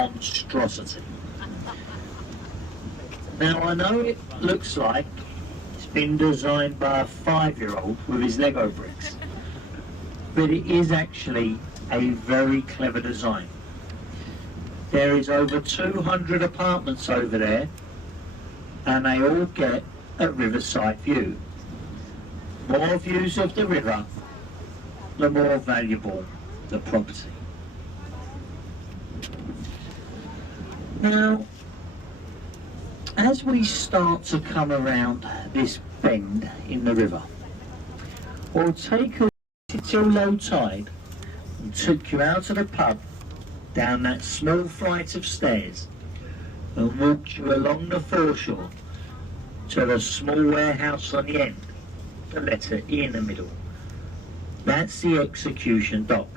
monstrosity. Now I know it looks like it's been designed by a 5-year-old with his Lego bricks, but it is actually a very clever design. There is over 200 apartments over there, and they all get a riverside view. More views of the river, the more valuable the property. Now, as we start to come around this bend in the river, we'll take a till low tide and took you out of the pub, down that small flight of stairs, and walked you along the foreshore to the small warehouse on the end, the letter E in the middle. That's the execution dock.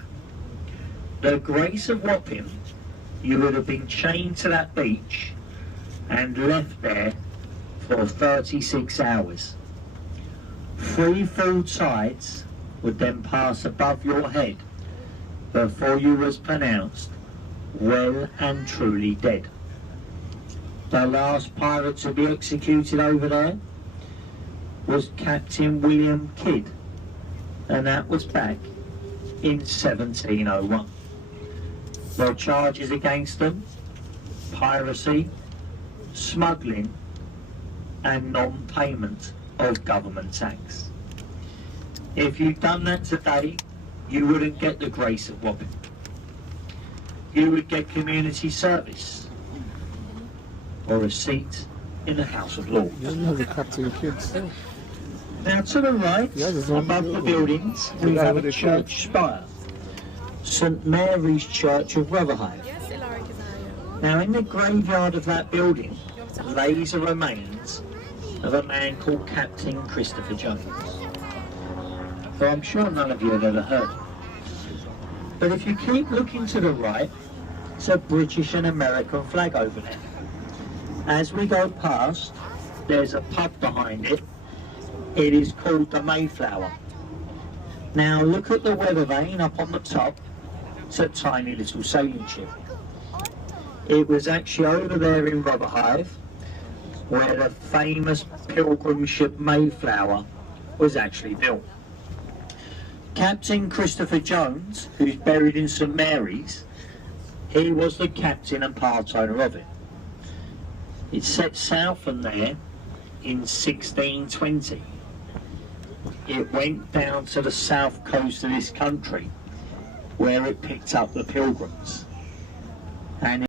The Grace of Wapping, you would have been chained to that beach and left there for 36 hours. 3 full tides would then pass above your head before you was pronounced well and truly dead. The last pirate to be executed over there was Captain William Kidd, and that was back in 1701. The charges against them: piracy, smuggling, and non-payment of government tax. If you'd done that today, you wouldn't get the Grace of Wapping. You would get community service or a seat in the House of Lords. Now to the right, above the buildings, we have a church spire, St Mary's Church of Rotherhithe. Now in the graveyard of that building lays the remains of a man called Captain Christopher Jones, who I'm sure none of you have ever heard of. But if you keep looking to the right, it's a British and American flag over there. As we go past, there's a pub behind it. It is called the Mayflower. Now look at the weather vane up on the top. It's a tiny little sailing ship. It was actually over there in Rotherhithe where the famous pilgrim ship Mayflower was actually built. Captain Christopher Jones, who's buried in St Mary's, he was the captain and part owner of it. It set south from there in 1620. It went down to the south coast of this country where it picked up the pilgrims. And